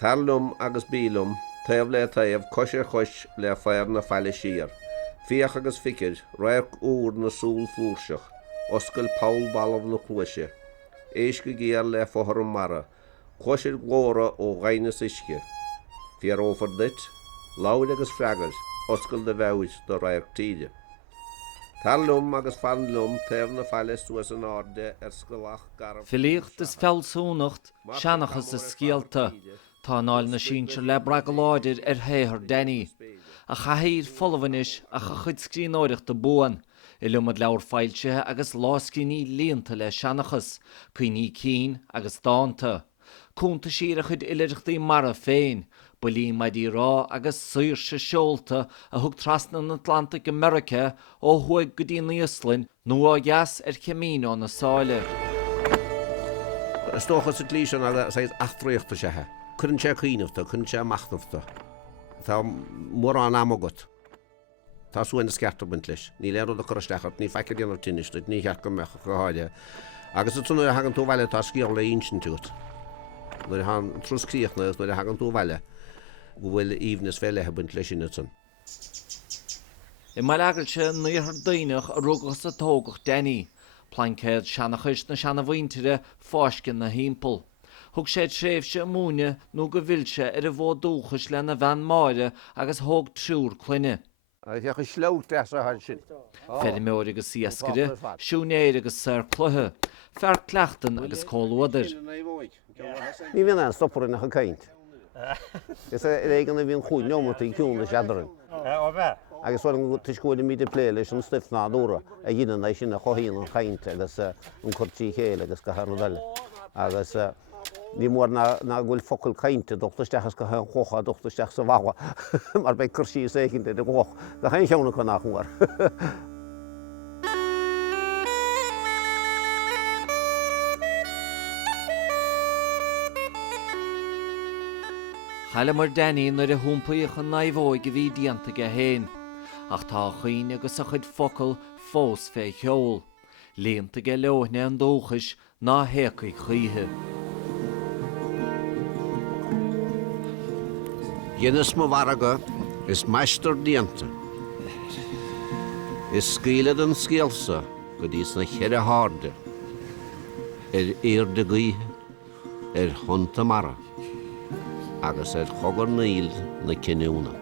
Tarlum agus bílum, taobh le taobh cosir chuis le fear na feile siar. Fiach agus ficir, raach úr na súl fúrseach, oscail Paul Balov na chuise. Éis go géar le fothar mara, cosir glóra ó gainas isce. Fiar ófar dit, laud agus freagar, oscail de bheis do raach tíide. Tarlum agus fanlum taobh na feile suas an áde scolach garab. Filíocht is fellsúnacht, seanachas is scialta. Tá náil na sínsir le bragaláidir héithir Denny. A chahéir folhanis a chud scrín áireach do buan. I lumad leabhar fáilte agus láscíní líonta le seanachas, cuoiní cín agus dáanta. Cúnta siar a chud ileireachtaí mara féin, bulí maidí rá agus suir se seolta a thug trasna na Atlantic America ó thuig go dtí Níoslinn nó á gheas Cemíno na sáile. Stochas het lísan a seid achtraíochta sethe. Couldn't sé cuiinefta, couldn't sé machnafta. Tá mór an amagat. Tá súin na scearta buint leis. Ní leir a chorastechat, ní feice déanamh tinistid, ní cheart go mecha go háide. Agus a túna hagan tú bhaile tá scial le insin tút. Nuair han truscríochna, nuair hagan tú bhaile. Go bhfuil íomnas féilethe buint leis sin tún. I mai leagar se níorthar daoineach a rugas a tógach Denny. Plancéad seanachis na seanahhaointere fáiscin na hímpel. Thug sé tréimhse múne nó go bhfuilse ar a bhód dúchas le na bhean máire agus thóg trúr cluine. Fiach is sleut as a sin. Ferméir agus siascire, siúnéir agus sir cluthe, fer cleachtan agus cóluadar. Ní bhíon an stoppar in a chaint. Is régan a bhíon chuin neomata í ciúna seadaran. Agus bhfuil an tuiscúil míad plé leis an stifná dúra a dhéanaan é sin a choíon an chaint agus an chuirtí chéile agus go thar bheile. Agus ní mór na bhfuil focail chainte dochtaisteachas go an chocha dochtaisteach sa bhaga mar beidh chuirsí éiginnta de ghoch go chain seanna chu nachhuair. Chaile mar Denny nuair a thúmpaíoch an naimhóid go bhí díanta go héin. Ach tá chuoine agus a chud focail fós fé cheol. Líonta go leoithne an dúchas ná hécaigh chuithe. Dhéanas mo bharaga is meistar díanta. Is scílead an scéalsa go dtís na cheire háde. Éirde gaothe, chunta mara, agus chogar naíl na cinúna.